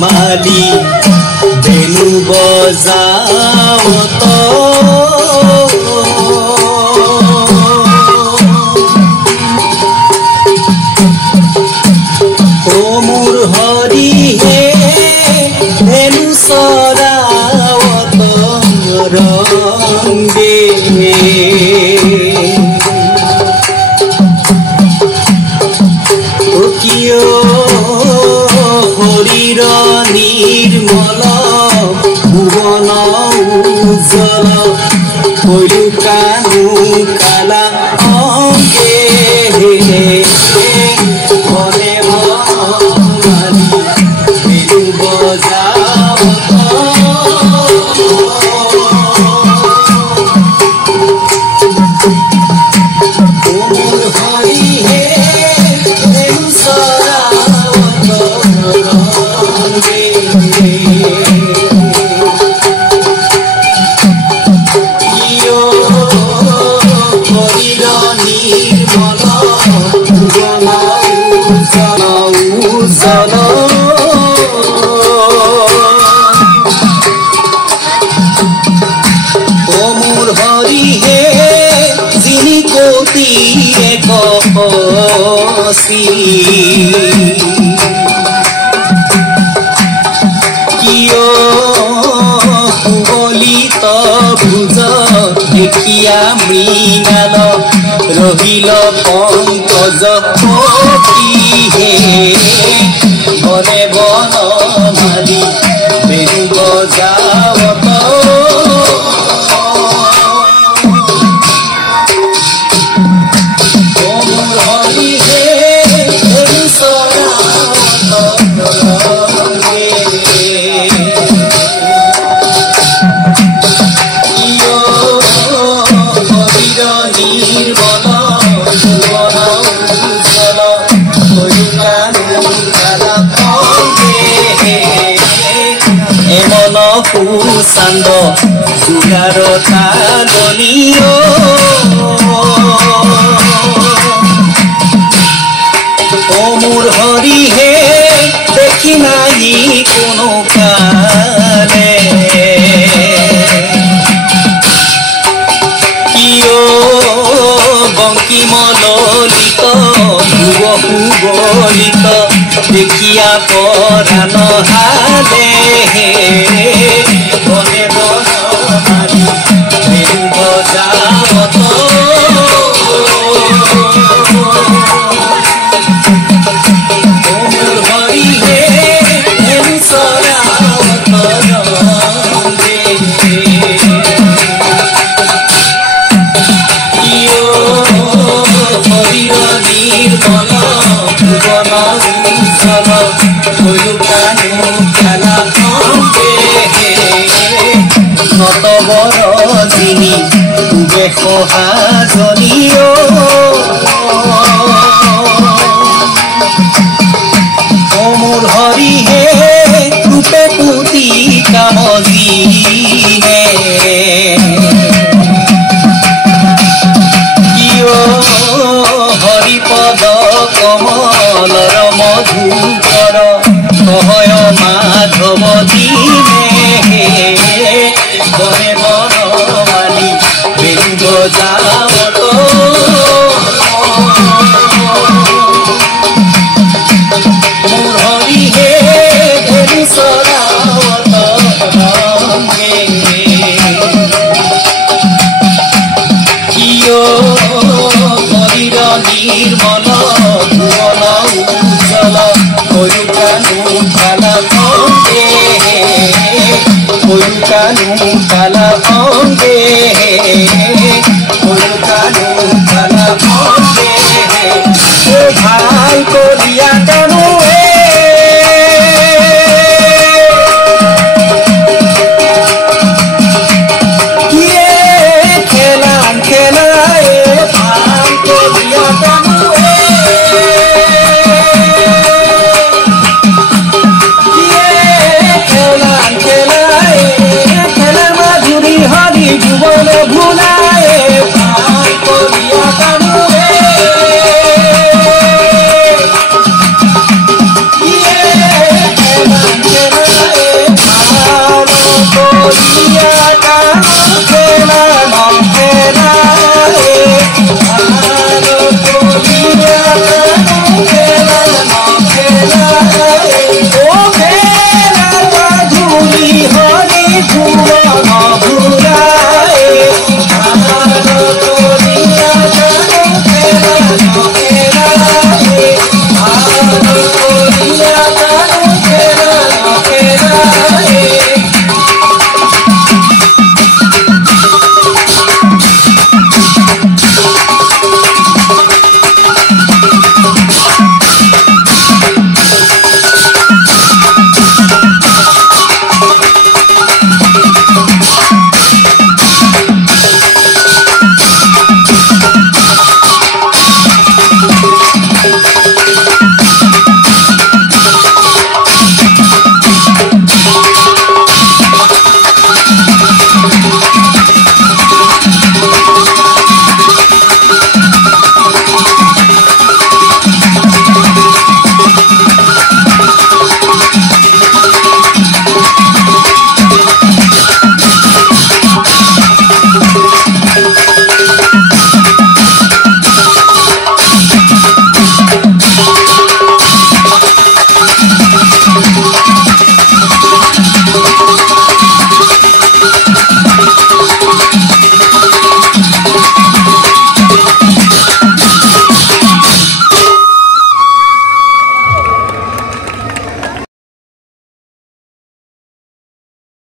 মালি বেনু বজাওত ও মোর হরি হে বেনু সরাওত রঙ্গে হরির নির্মল ভুবন উজ্জ্বল কইলু কানু কালা অঙ্গে বনে বনমালি বেনু বজাওত কিয় সুগলিত ভুজ দেখিয়া মৃণাল রহিল পঙ্কজ হে বনে বনমালি বেনু বজাওত কুসান্দ সুগার তালনীয় ও মোর হরি হে দেখি নাই কোনো কালে কিয় বঙ্কিমলিত ধ্রুব সুগলিত দেখিয়া পরাণ হালে বনে বনমালি বেনু বজাওত মোর হরি হে বেনু সরাওত রঙ্গে কিয় হরির নির্মল ভুবন উজ্জ্বল কইলু কানু কালা নতবর যিনি তুবে সহাজনীয় ও মোর হরি হে রূপে পুতি কামজিনে কিয় হরিপদ কমলর মধুকর সহয় মাধব দিনে বনে বনমালি বেনু বজাওত মোর হরি হে বেনু সরাওত রঙ্গে কিয় হরির নির্মল ভুবন উজ্জ্বল কইলু কানু কালা অঙ্গে কইলু কানু কালা অঙ্গে